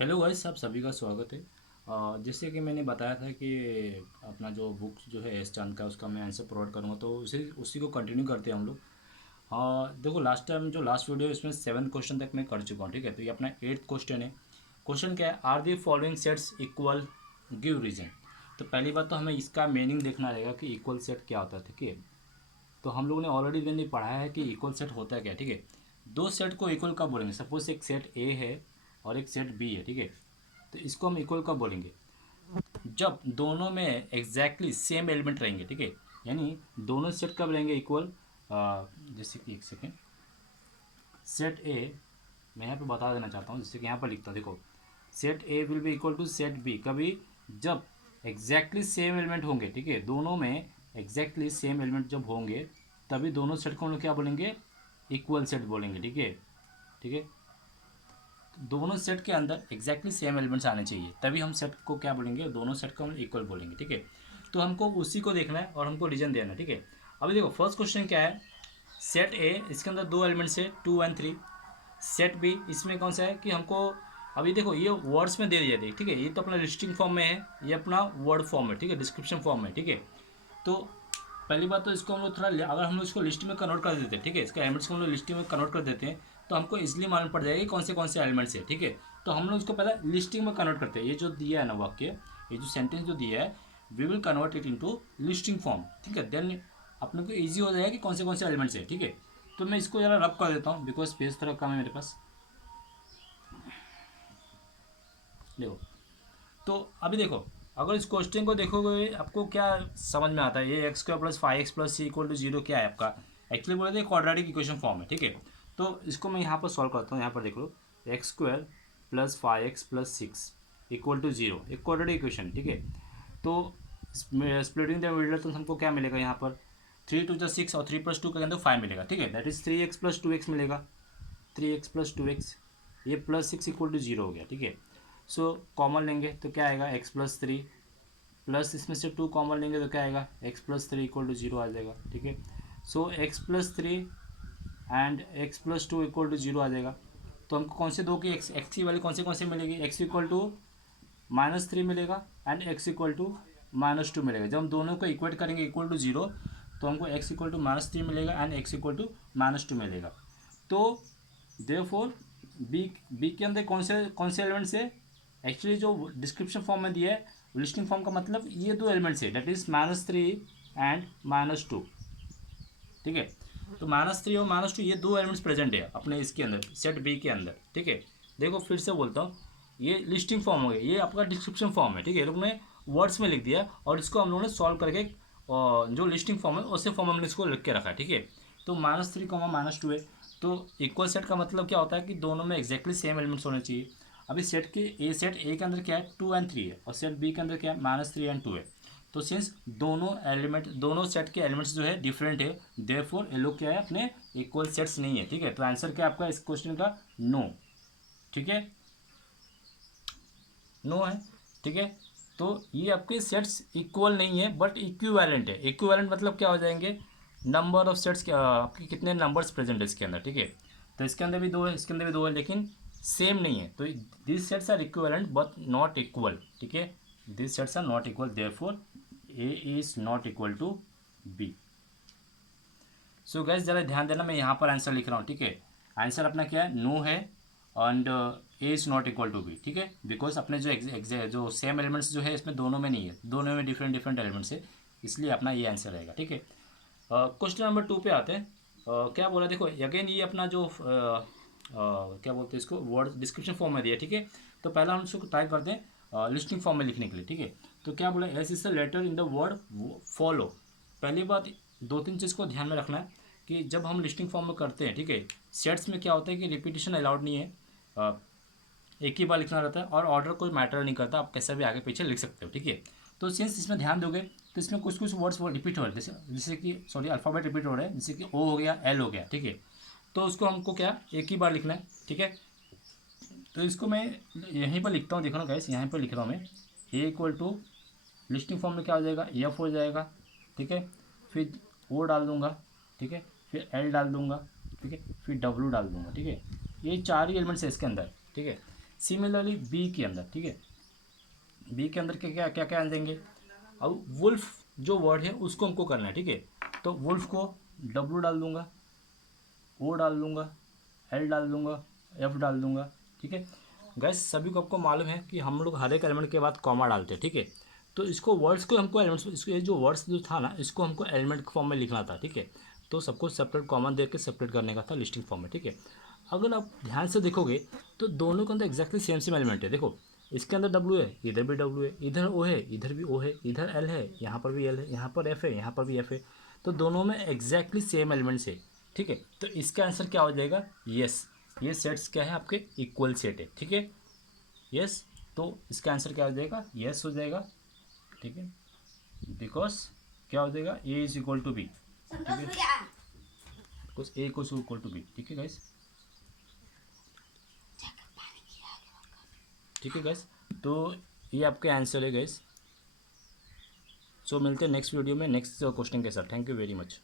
Hello guys, आप सभी का स्वागत है। जैसे कि मैंने बताया था कि अपना जो बुक जो है एस चांद का उसका मैं आंसर प्रोवाइड करूँगा, तो उसी उसी को कंटिन्यू करते हैं हम लोग। देखो, लास्ट टाइम जो लास्ट वीडियो इसमें 7 क्वेश्चन तक मैं कर चुका हूँ, ठीक है। तो ये अपना 8th क्वेश्चन है। क्वेश्चन क्या है? Are the following sets equal, give reason. तो पहली बात तो हमें इसका मीनिंग देखना रहेगा कि इक्वल सेट क्या होता है, ठीक है। तो हम लोगों ने ऑलरेडी मैंने पढ़ा है कि इक्वल सेट होता है क्या, ठीक है। दो सेट को इक्वल कब बोलेंगे? सपोज एक सेट ए है और एक सेट बी है, ठीक है। तो इसको हम इक्वल कब बोलेंगे? जब दोनों में एग्जैक्टली सेम एलिमेंट रहेंगे, ठीक है। यानी दोनों सेट कब रहेंगे इक्वल? जैसे कि एक सेकेंड, सेट ए मैं यहाँ पे बता देना चाहता हूँ, जैसे कि यहाँ पर लिखता हूँ, देखो। Set A will be equal to set B कभी जब एग्जैक्टली सेम एलिमेंट होंगे, ठीक है। दोनों में एग्जैक्टली सेम एलिमेंट जब होंगे तभी दोनों सेट को हम लोग क्या बोलेंगे? इक्वल सेट बोलेंगे, ठीक है। ठीक है, दोनों सेट के अंदर एग्जैक्टली सेम एलिमेंट्स आने चाहिए तभी हम सेट को क्या बोलेंगे? दोनों सेट को हम इक्वल बोलेंगे, ठीक है। तो हमको उसी को देखना है और हमको रीजन देना है, ठीक है। अभी देखो, फर्स्ट क्वेश्चन क्या है? सेट ए, इसके अंदर दो एलिमेंट्स है 2 और 3। सेट बी, इसमें कौन सा है कि हमको अभी देखो ये वर्ड्स में दे दिया देख, ठीक है। ये तो अपना लिस्टिंग फॉर्म में है, ये अपना वर्ड फॉर्म है, ठीक है, डिस्क्रिप्शन फॉर्म में, ठीक है। तो पहली बात तो इसको हम लोग थोड़ा अगर हम लोग इसको लिस्ट में कन्वर्ट कर देते हैं, ठीक है, इसके एलिमेंट्स को हम लोग लिस्ट में कन्वर्ट कर देते हैं तो हमको इजीली मालूम पड़ जाएगा कि कौन से एलिमेंट्स है, ठीक है। तो हम लोग इसको पहले लिस्टिंग में कन्वर्ट करते हैं। ये जो दिया है ना वाक्य, ये जो सेंटेंस जो दिया है, we will convert it into listing form, ठीक है। देन अपने को ईजी हो जाएगा कि कौन से एलिमेंट्स है, ठीक है। तो मैं इसको ज़रा रब कर देता हूँ बिकॉज पेज थोड़ा कम है मेरे पास। देखो, तो अभी देखो, अगर इस क्वेश्चन को देखोगे आपको क्या समझ में आता है? ये x square plus 5x+c equal to 0 क्या है आपका? एक्चुअली बोले तो क्वाड्रेटिक इक्वेशन फॉर्म है, ठीक है। तो इसको मैं यहाँ पर सॉल्व करता हूँ। यहाँ पर देख लो, x square plus 5x+6 equal to 0 एक क्वाड्रेटिक इक्वेशन, ठीक है। तो स्प्लिटिंग द मिडल तो हमको क्या मिलेगा यहाँ पर? 3 × 2 = 6 और 3 + 2 के अंदर 5 मिलेगा, ठीक है। दैट इज 3x+2x मिलेगा। 3x+2x, ये +6 इक्वल टू 0 हो गया, ठीक है। सो कॉमन लेंगे तो क्या आएगा? x+3 प्लस इसमें से 2 कॉमन लेंगे तो क्या आएगा? x+3 इक्वल टू 0 आ जाएगा, ठीक है। So x+3 and x+2 equal to 0 आ जाएगा। तो हमको कौन से दो की एक्स की वैल्यू कौन से मिलेगी? x इक्वल टू -3 मिलेगा एंड x इक्वल टू -2 मिलेगा। जब हम दोनों को इक्वेट करेंगे इक्वल टू 0 तो हमको x इक्वल टू -3 मिलेगा एंड x इक्वल टू -2 मिलेगा। तो देयरफॉर बी के अंदर कौन से एलिमेंट्स है? एक्चुअली जो डिस्क्रिप्शन फॉर्म में दिया है, लिस्टिंग फॉर्म का मतलब ये दो एलिमेंट्स है, दैट इज -3 एंड -2, ठीक है। तो -3 और -2 ये दो एलिमेंट्स प्रेजेंट है अपने इसके अंदर, सेट बी के अंदर, ठीक है। देखो फिर से बोलता हूँ, ये लिस्टिंग फॉर्म हो गया, ये आपका डिस्क्रिप्शन फॉर्म है, ठीक है। लोग ने वर्ड्स में लिख दिया और इसको हम लोगों ने सॉल्व करके जो लिस्टिंग फॉर्म है उसी फॉर्म में हमने इसको लिख के रखा है, ठीक है। तो -3, -2 है। तो इक्वल सेट का मतलब क्या होता है कि दोनों में एग्जैक्टली सेम एलिमेंट्स होने चाहिए। अभी सेट ए के अंदर क्या है? 2 और 3 है और सेट बी के अंदर क्या है? -3 और 2 है। तो सिंस दोनों सेट के एलिमेंट्स जो है डिफरेंट है, देयरफॉर ये लोग क्या है? अपने इक्वल सेट्स नहीं है, ठीक है। तो आंसर क्या है आपका इस क्वेश्चन का? नो, ठीक है, नो है, ठीक है। तो ये आपके सेट्स इक्वल नहीं है बट इक्विवेलेंट है। इक्विवेलेंट मतलब क्या हो जाएंगे? नंबर ऑफ सेट्स, आपके कितने नंबर्स प्रेजेंट है इसके अंदर, ठीक है। तो इसके अंदर भी दो है, इसके अंदर भी दो है, लेकिन सेम नहीं है। तो this sets are equivalent but not equal, ठीक है। This sets are not equal, therefore A is not equal to B. So guys ज़रा ध्यान देना, मैं यहाँ पर आंसर लिख रहा हूँ, ठीक है। आंसर अपना क्या है? नो है and A is not equal to B, ठीक है। बिकॉज अपने जो सेम एलिमेंट्स जो है इसमें दोनों में नहीं है, दोनों में डिफरेंट डिफरेंट एलिमेंट्स है, इसलिए अपना ये आंसर रहेगा, ठीक है। क्वेश्चन नंबर 2 पे आते हैं। क्या बोला? देखो अगेन ये अपना जो क्या बोलते हैं इसको, वर्ड डिस्क्रिप्शन फॉर्म में दिया, ठीक है। तो पहला हम इसको टाइप करते हैं लिस्टिंग फॉर्म में लिखने के लिए, ठीक है। तो क्या बोला? S is the letter in the word follow. पहली बात, 2-3 चीज़ को ध्यान में रखना है कि जब हम लिस्टिंग फॉर्म में करते हैं, ठीक है, सेट्स में क्या होता है कि रिपीटिशन अलाउड नहीं है। अ, एक ही बार लिखना रहता है और ऑर्डर कोई मैटर नहीं करता, आप कैसे भी आगे पीछे लिख सकते हो, ठीक है। तो सिंस इसमें ध्यान दोगे तो इसमें कुछ कुछ वर्ड्स वो रिपीट हो रहे हैं, जैसे कि सॉरी अल्फ़ाबेट रिपीट हो रहे हैं, जैसे कि ओ हो गया, एल हो गया, ठीक है। तो उसको हमको क्या एक ही बार लिखना है, ठीक है। तो इसको मैं यहीं पर लिखता हूँ, देखो ना गाइस, यहाँ पर लिख रहा हूँ मैं। ए इक्वल टू लिस्टिंग फॉर्म में क्या हो जाएगा? एफ हो जाएगा, ठीक है। फिर ओ डाल दूंगा, ठीक है। फिर एल डाल दूंगा, ठीक है। फिर डब्ल्यू डाल दूंगा, ठीक है। ये चार ही एलिमेंट्स है इसके अंदर, ठीक है। सिमिलरली बी के अंदर, ठीक है, बी के अंदर क्या क्या क्या क्या देंगे। अब वुल्फ जो वर्ड है उसको हमको करना है, ठीक है। तो वुल्फ को डब्लू डाल दूंगा, ओ डाल दूंगा, एल डाल दूंगा, एफ डाल दूंगा, ठीक है। गैस सभी को आपको मालूम है कि हम लोग हर एक एलिमेंट के बाद कॉमा डालते हैं, ठीक है। तो इसको वर्ड्स को हमको एलिमेंट्स, इसको ये जो वर्ड्स जो था ना इसको हमको एलिमेंट फॉर्म में लिखना था, ठीक है। तो सबको सेपरेट कॉमन दे के सेपरेट करने का था लिस्टिंग फॉर्म में, ठीक है। अगर आप ध्यान से देखोगे तो दोनों के अंदर एक्जैक्टली सेम सेम एलिमेंट है। देखो इसके अंदर डब्ल्यू है, इधर भी डब्ल्यू है, इधर ओ है, इधर भी ओ है, इधर एल है, यहाँ पर भी एल है, यहाँ पर एफ है, यहाँ पर भी एफ है। तो दोनों में एग्जैक्टली सेम एलिमेंट्स है, ठीक है। तो इसका आंसर क्या हो जाएगा, यस। ये सेट्स क्या है आपके, इक्वल सेट है, ठीक है, यस। तो इसका आंसर क्या हो जाएगा, यस हो जाएगा, ठीक है। बिकॉज क्या हो जाएगा, A is equal to B, ठीक है, because A equal to B, ठीक है गाइस, ठीक है गाइस। तो ये आपके आंसर है गाइस। सो मिलते हैं नेक्स्ट वीडियो में नेक्स्ट क्वेश्चन के साथ। Thank you very much.